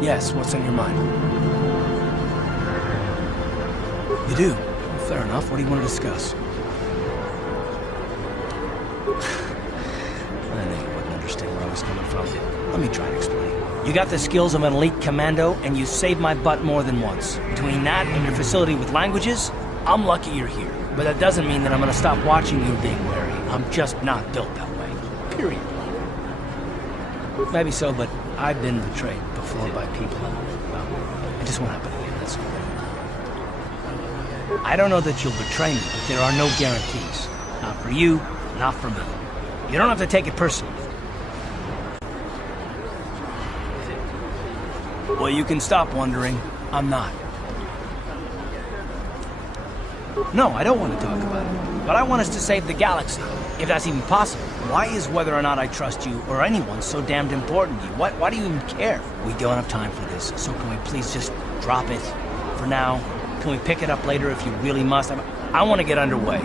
Yes, what's on your mind? You do? Well, fair enough. What do you want to discuss? I knew you wouldn't understand where I was coming from. Let me try to explain. You got the skills of an elite commando, and you saved my butt more than once. Between that and your facility with languages, I'm lucky you're here. But that doesn't mean that I'm gonna stop watching you being wary. I'm just not built that way. Period. Maybe so, but I've been betrayed before by people. Well, it just won't happen again, that's all. I don't know that you'll betray me, but there are no guarantees. Not for you, not for me. You don't have to take it personally. Well, you can stop wondering. I'm not. No, I don't want to talk about it. But I want us to save the galaxy, if that's even possible. Why is whether or not I trust you, or anyone, so damned important to you? Why do you even care? We don't have time for this, so can we please just drop it for now? Can we pick it up later if you really must? I want to get underway.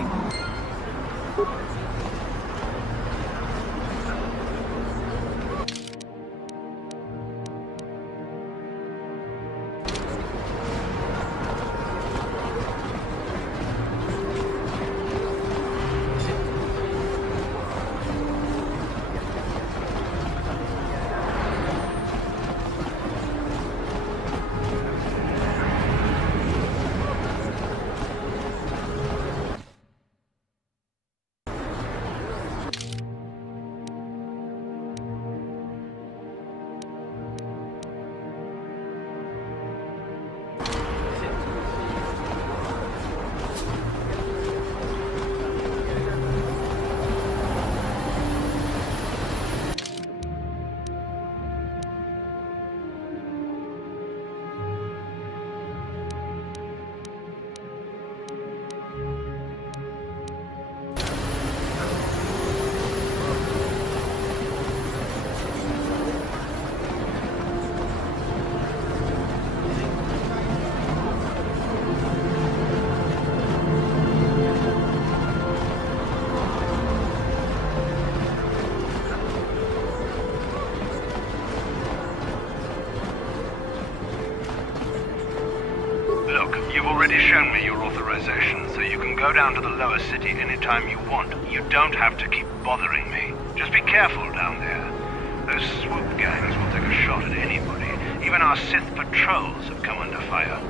Look, you've already shown me your authorization, so you can go down to the lower city anytime you want. You don't have to keep bothering me. Just be careful down there. Those swoop gangs will take a shot at anybody. Even our Sith patrols have come under fire.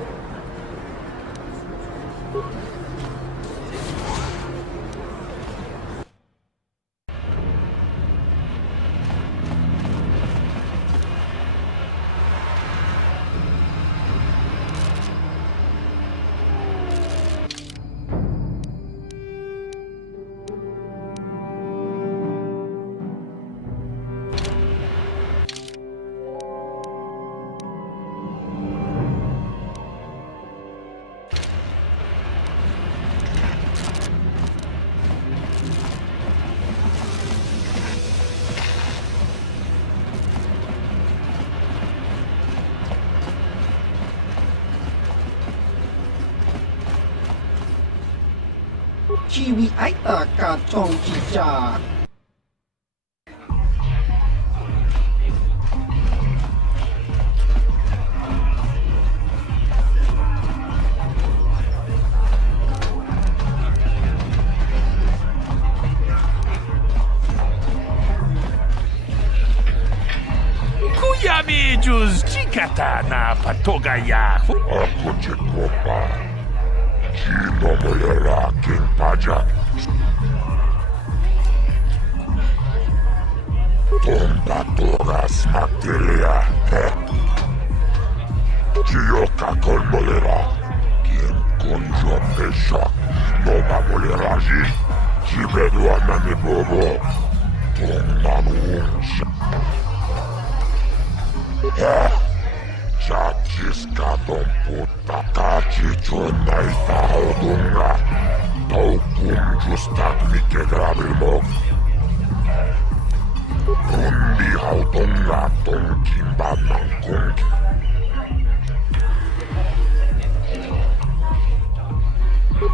Chiwi aita ka chong chicha. Kuyamijus chikata na patogaya. Ako chikopa. Chino molera king pajak. Tomba togas materia. Chiyoka con molera. King conjo pesha. Noma molera ji. Chibedwa nani bobo. Tomba muuncha. Chachiska don puta kachicho naita hodunga. Taukum justak mike gravilmog. Rundi hodunga tonkin banan kungi.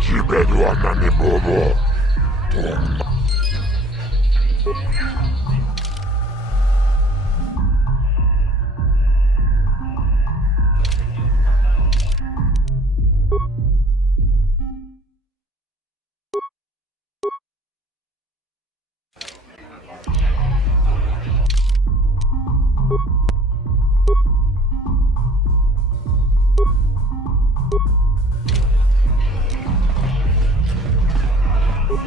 Chibedwa nani bobo. Tomba.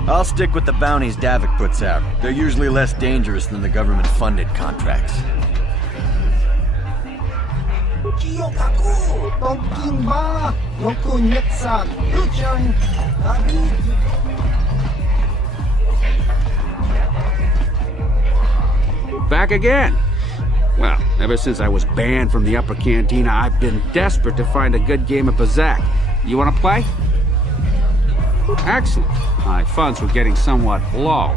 I'll stick with the bounties Davik puts out. They're usually less dangerous than the government-funded contracts. Kiyokaku! Tonkin ba? Yoku netsan. Yuchan. Back again. Well, ever since I was banned from the upper cantina, I've been desperate to find a good game of Bazak. You want to play? Excellent. My funds were getting somewhat low.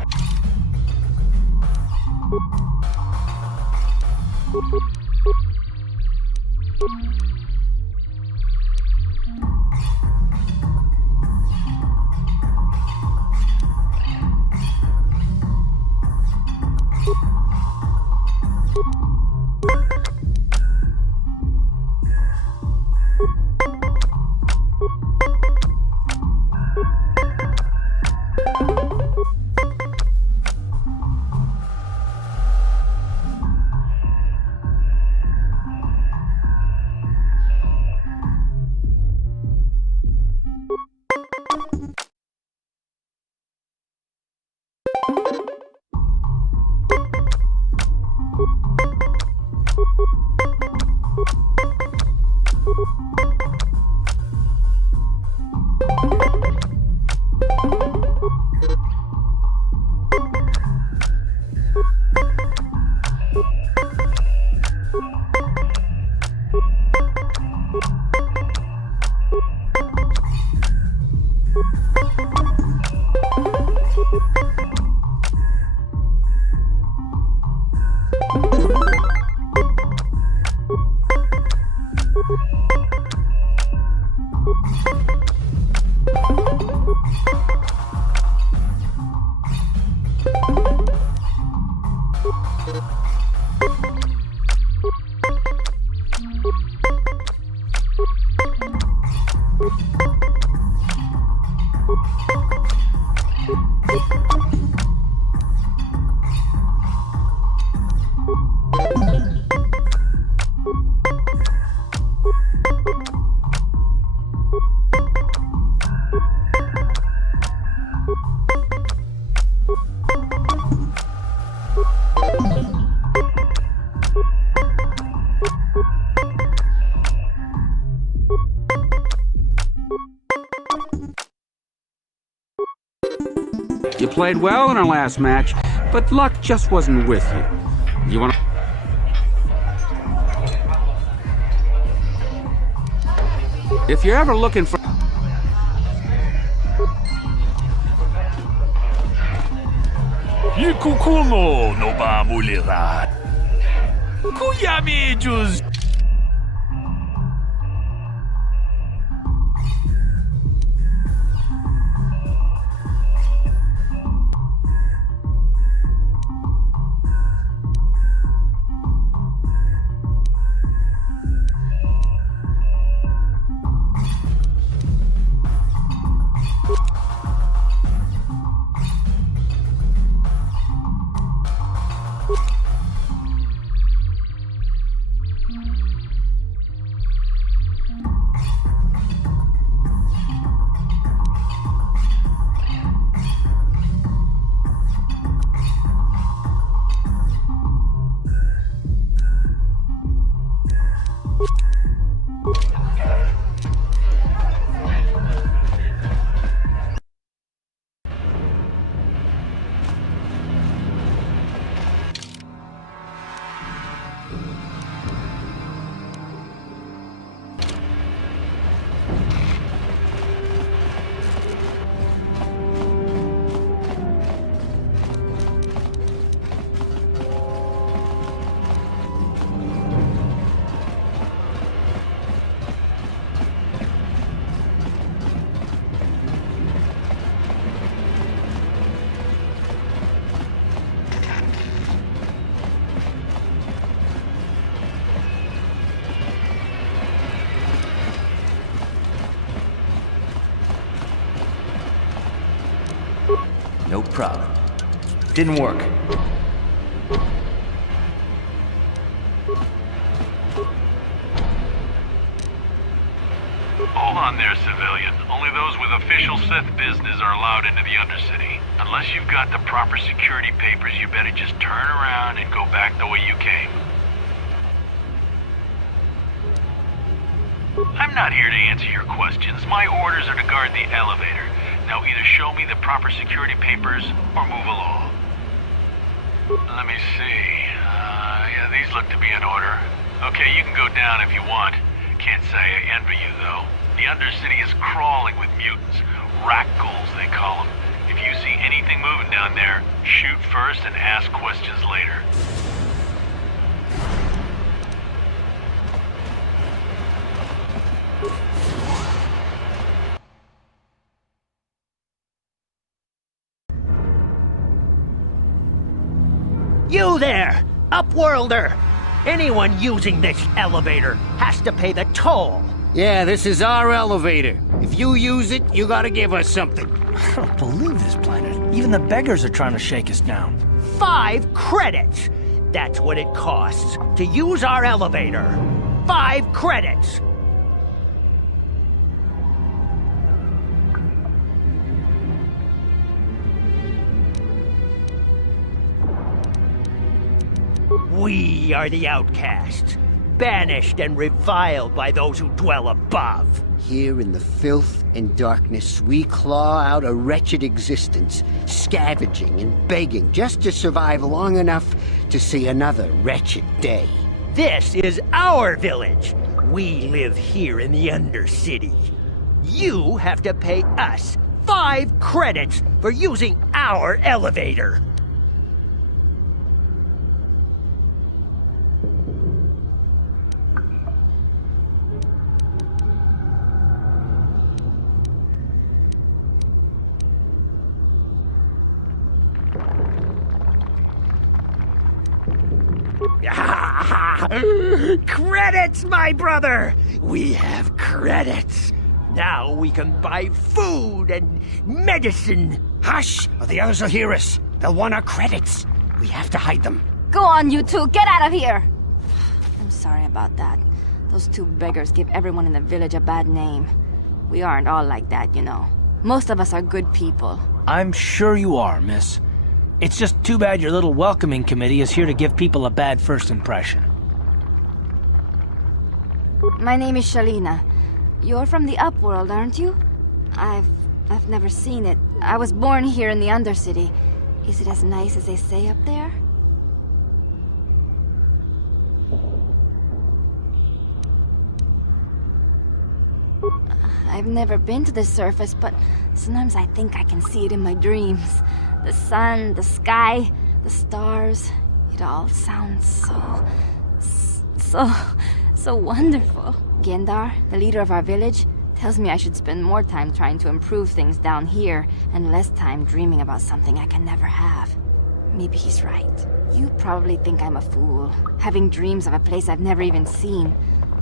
You played well in our last match, but luck just wasn't with you. You want to... If you're ever looking for... Ikukumo no ba mulira. Kuyami juz. No problem. Didn't work. Hold on there, civilian. Only those with official Sith business are allowed into the Undercity. got the proper security papers, you better just turn around and go back the way you came. I'm not here to answer your questions. My orders are to guard the elevator. Now either show me the proper security papers or move along. Let me see. Yeah, these look to be in order. Okay, you can go down if you want. Can't say I envy you, though. The Undercity is crawling with mutants. Rat ghouls, they call them. If you see anything moving down there, shoot first and ask questions later. You there, Upworlder! Anyone using this elevator has to pay the toll. Yeah, this is our elevator. If you use it, you gotta give us something. I don't believe this planet. Even the beggars are trying to shake us down. 5 credits! That's what it costs to use our elevator. 5 credits! We are the outcasts, banished and reviled by those who dwell above. Here in the filth and darkness, we claw out a wretched existence, scavenging and begging just to survive long enough to see another wretched day. This is our village. We live here in the Undercity. You have to pay us 5 credits for using our elevator. Credits, my brother! We have credits. Now we can buy food and medicine. Hush, or the others will hear us. They'll want our credits. We have to hide them. Go on, you two, get out of here! I'm sorry about that. Those 2 beggars give everyone in the village a bad name. We aren't all like that, you know. Most of us are good people. I'm sure you are, miss. It's just too bad your little welcoming committee is here to give people a bad first impression. My name is Shalina. You're from the Upworld, aren't you? I've never seen it. I was born here in the Undercity. Is it as nice as they say up there? I've never been to the surface, but sometimes I think I can see it in my dreams. The sun, the sky, the stars. It all sounds so wonderful. Gendar, the leader of our village, tells me I should spend more time trying to improve things down here and less time dreaming about something I can never have. Maybe he's right. You probably think I'm a fool, having dreams of a place I've never even seen.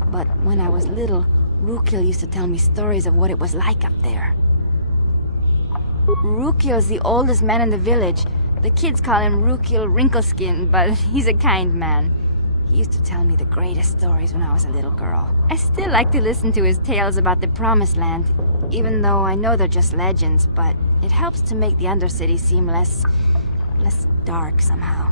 But when I was little, Rukil used to tell me stories of what it was like up there. Rukil's the oldest man in the village. The kids call him Rukil Wrinkleskin, but he's a kind man. He used to tell me the greatest stories when I was a little girl. I still like to listen to his tales about the Promised Land, even though I know they're just legends, but it helps to make the Undercity seem less dark somehow.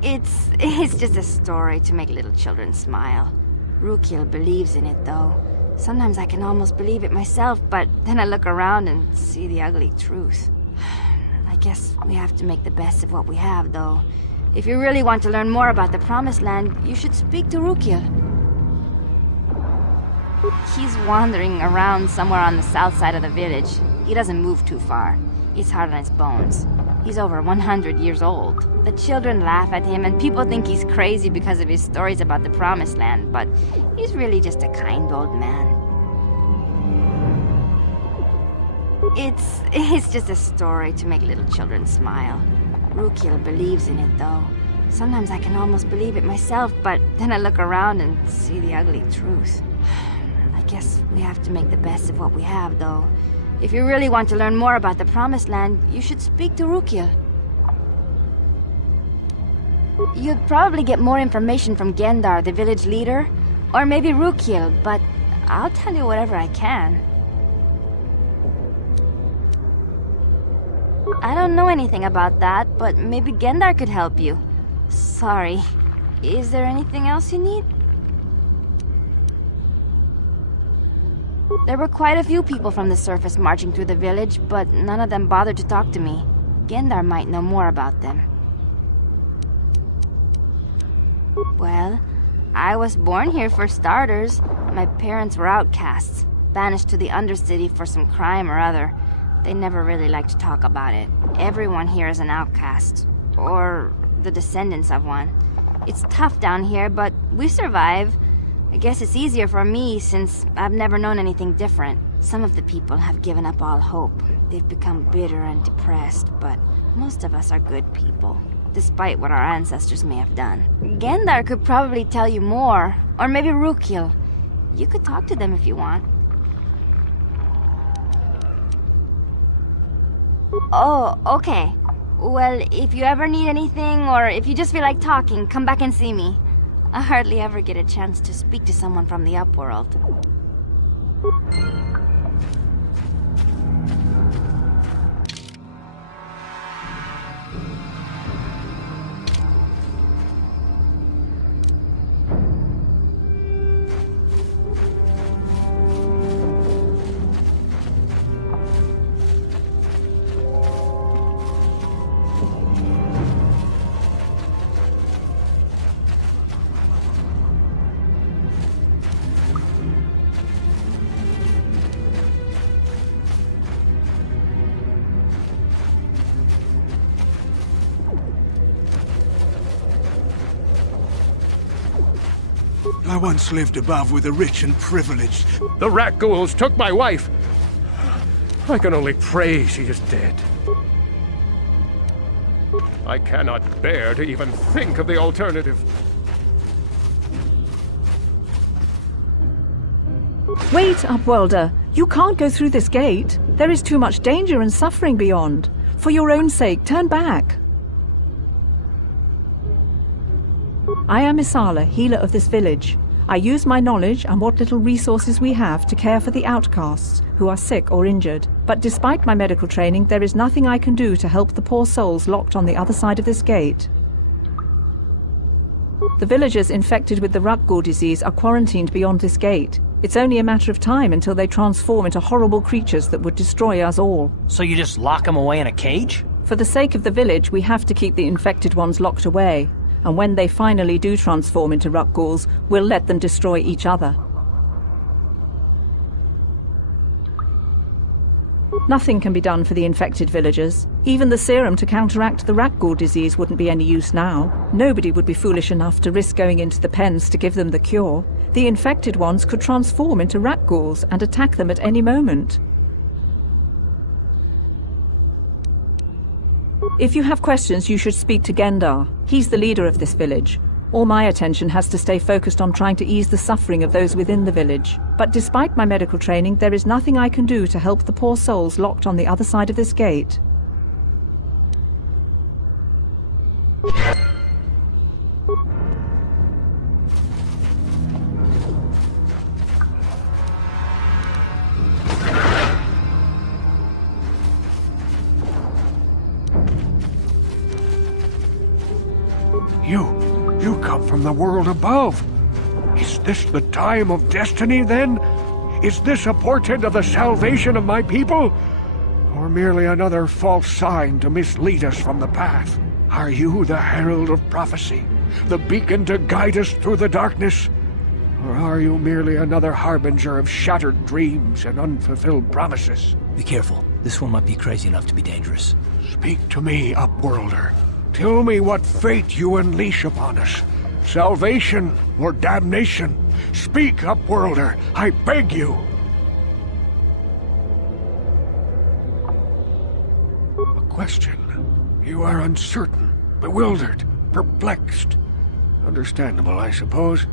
It's just a story to make little children smile. Rukil believes in it, though. Sometimes I can almost believe it myself, but then I look around and see the ugly truth. I guess we have to make the best of what we have, though. If you really want to learn more about the Promised Land, you should speak to Rukil. He's wandering around somewhere on the south side of the village. He doesn't move too far. He's hard on his bones. He's over 100 years old. The children laugh at him, and people think he's crazy because of his stories about the Promised Land, but he's really just a kind old man. It's just a story to make little children smile. Rukil believes in it, though. Sometimes I can almost believe it myself, but then I look around and see the ugly truth. I guess we have to make the best of what we have, though. If you really want to learn more about the Promised Land, you should speak to Rukil. You'd probably get more information from Gendar, the village leader, or maybe Rukil, but I'll tell you whatever I can. I don't know anything about that, but maybe Gendar could help you. Sorry. Is there anything else you need? There were quite a few people from the surface marching through the village, but none of them bothered to talk to me. Gendar might know more about them. Well, I was born here for starters. My parents were outcasts, banished to the Undercity for some crime or other. They never really liked to talk about it. Everyone here is an outcast, or the descendants of one. It's tough down here, but we survive. I guess it's easier for me since I've never known anything different. Some of the people have given up all hope. They've become bitter and depressed, but most of us are good people, despite what our ancestors may have done. Gendar could probably tell you more, or maybe Rukil. You could talk to them if you want. Oh, okay. Well, if you ever need anything, or if you just feel like talking, come back and see me. I hardly ever get a chance to speak to someone from the Upworld. I once lived above with the rich and privileged. The rat ghouls took my wife. I can only pray she is dead. I cannot bear to even think of the alternative. Wait, Upworlder. You can't go through this gate. There is too much danger and suffering beyond. For your own sake, turn back. I am Isala, healer of this village. I use my knowledge and what little resources we have to care for the outcasts who are sick or injured. But despite my medical training, there is nothing I can do to help the poor souls locked on the other side of this gate. The villagers infected with the Rukgul disease are quarantined beyond this gate. It's only a matter of time until they transform into horrible creatures that would destroy us all. So you just lock them away in a cage? For the sake of the village, we have to keep the infected ones locked away. And when they finally do transform into Rukguls, we'll let them destroy each other. Nothing can be done for the infected villagers. Even the serum to counteract the Rukgul disease wouldn't be any use now. Nobody would be foolish enough to risk going into the pens to give them the cure. The infected ones could transform into Rukguls and attack them at any moment. If you have questions, you should speak to Gendar. He's the leader of this village. All my attention has to stay focused on trying to ease the suffering of those within the village. But despite my medical training, there is nothing I can do to help the poor souls locked on the other side of this gate. You come from the world above. Is this the time of destiny, then? Is this a portent of the salvation of my people? Or merely another false sign to mislead us from the path? Are you the herald of prophecy? The beacon to guide us through the darkness? Or are you merely another harbinger of shattered dreams and unfulfilled promises? Be careful. This one might be crazy enough to be dangerous. Speak to me, Upworlder. Tell me what fate you unleash upon us. Salvation or damnation? Speak, Upworlder, I beg you! A question. You are uncertain, bewildered, perplexed. Understandable, I suppose.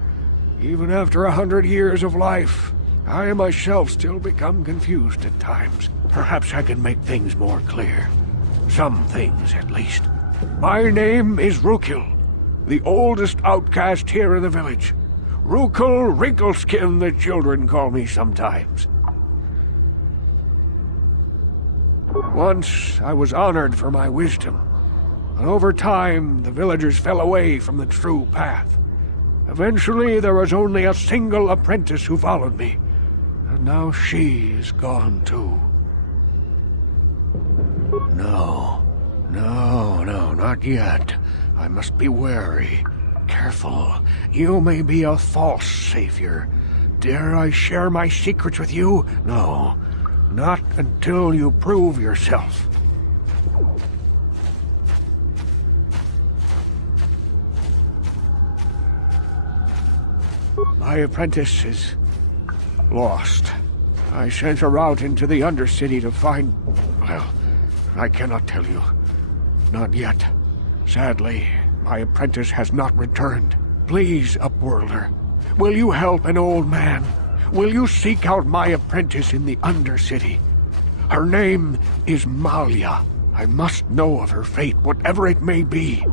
Even after 100 years of life, I myself still become confused at times. Perhaps I can make things more clear. Some things, at least. My name is Rukil, the oldest outcast here in the village. Rukil Wrinkleskin, the children call me sometimes. Once I was honored for my wisdom, but over time the villagers fell away from the true path. Eventually there was only a single apprentice who followed me, and now she is gone too. No, not yet. I must be wary. Careful. You may be a false savior. Dare I share my secrets with you? No, not until you prove yourself. My apprentice is lost. I sent her out into the Undercity to find... well, I cannot tell you. Not yet. Sadly, my apprentice has not returned. Please, Upworlder, will you help an old man? Will you seek out my apprentice in the Undercity? Her name is Malia. I must know of her fate, whatever it may be.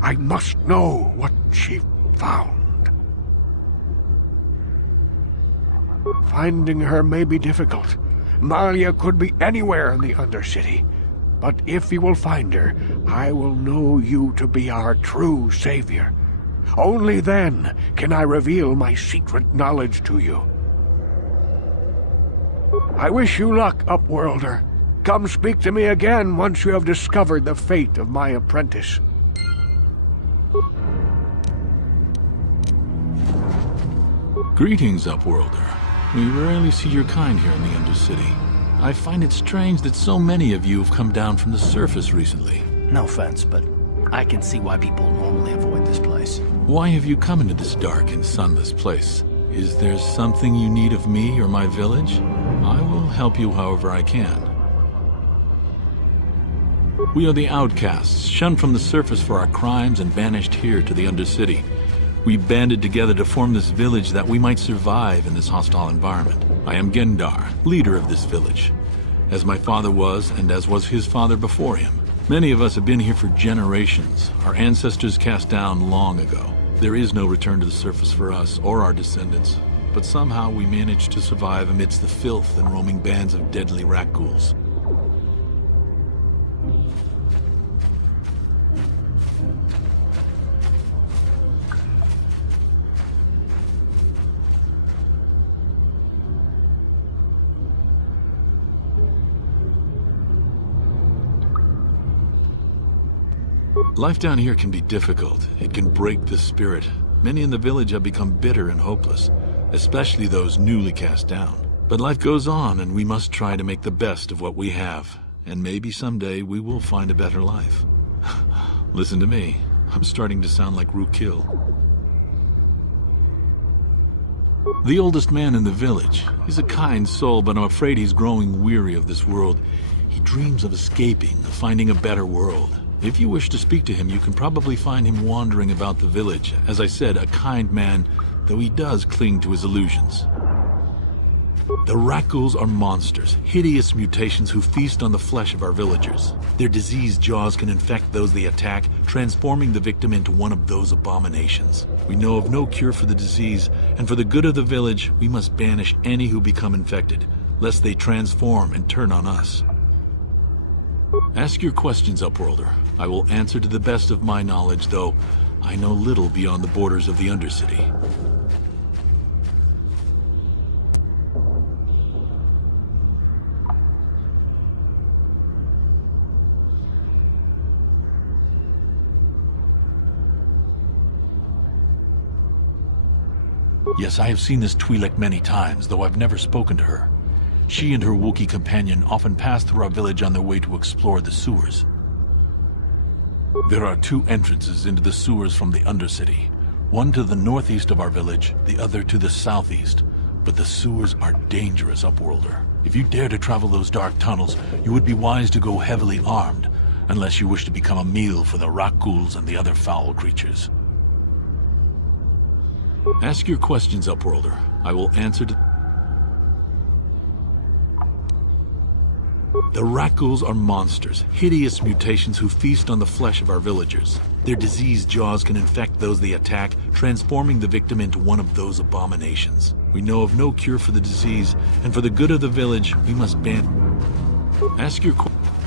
I must know what she found. Finding her may be difficult. Malia could be anywhere in the Undercity. But if you will find her, I will know you to be our true savior. Only then can I reveal my secret knowledge to you. I wish you luck, Upworlder. Come speak to me again once you have discovered the fate of my apprentice. Greetings, Upworlder. We rarely see your kind here in the Undercity. I find it strange that so many of you have come down from the surface recently. No offense, but I can see why people normally avoid this place. Why have you come into this dark and sunless place? Is there something you need of me or my village? I will help you however I can. We are the outcasts, shunned from the surface for our crimes and banished here to the Undercity. We banded together to form this village that we might survive in this hostile environment. I am Gendar, leader of this village, as my father was and as was his father before him. Many of us have been here for generations, our ancestors cast down long ago. There is no return to the surface for us or our descendants, but somehow we managed to survive amidst the filth and roaming bands of deadly rat ghouls. Life down here can be difficult. It can break the spirit. Many in the village have become bitter and hopeless, especially those newly cast down. But life goes on, and we must try to make the best of what we have. And maybe someday we will find a better life. Listen to me. I'm starting to sound like Rukil. The oldest man in the village. He's a kind soul, but I'm afraid he's growing weary of this world. He dreams of escaping, of finding a better world. If you wish to speak to him, you can probably find him wandering about the village. As I said, a kind man, though he does cling to his illusions. The rat ghouls are monsters, hideous mutations who feast on the flesh of our villagers. Their diseased jaws can infect those they attack, transforming the victim into one of those abominations. We know of no cure for the disease, and for the good of the village, we must banish any who become infected, lest they transform and turn on us. Ask your questions, Upworlder. I will answer to the best of my knowledge, though I know little beyond the borders of the Undercity. Yes, I have seen this Twi'lek many times, though I've never spoken to her. She and her Wookiee companion often pass through our village on their way to explore the sewers. There are two entrances into the sewers from the Undercity. One to the northeast of our village, the other to the southeast. But the sewers are dangerous, Upworlder. If you dare to travel those dark tunnels, you would be wise to go heavily armed, unless you wish to become a meal for the rat ghouls and the other foul creatures. Ask your questions, Upworlder. I will answer to... The rat ghouls are monsters, hideous mutations who feast on the flesh of our villagers. Their diseased jaws can infect those they attack, transforming the victim into one of those abominations. We know of no cure for the disease, and for the good of the village, we must ban... Ask your questions.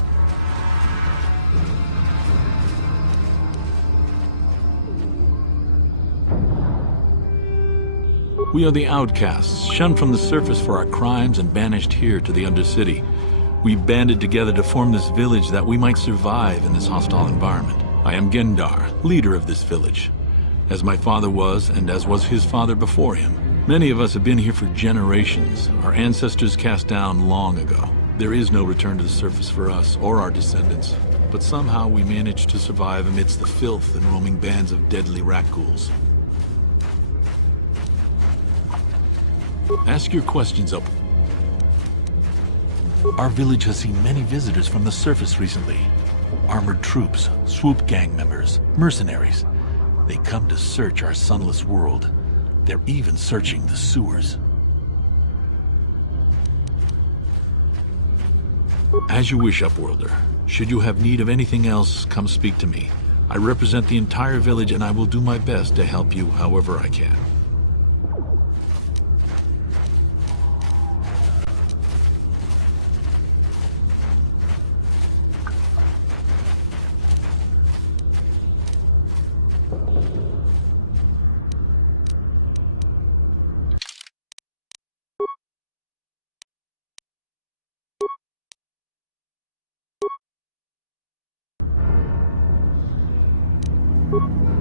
We are the outcasts, shunned from the surface for our crimes and banished here to the Undercity. We've banded together to form this village that we might survive in this hostile environment. I am Gendar, leader of this village, as my father was and as was his father before him. Many of us have been here for generations, our ancestors cast down long ago. There is no return to the surface for us or our descendants, but somehow we managed to survive amidst the filth and roaming bands of deadly rat ghouls. Ask your questions up. Our village has seen many visitors from the surface recently. Armored troops, swoop gang members, mercenaries. They come to search our sunless world. They're even searching the sewers. As you wish, Upworlder. Should you have need of anything else, come speak to me. I represent the entire village and I will do my best to help you however I can. You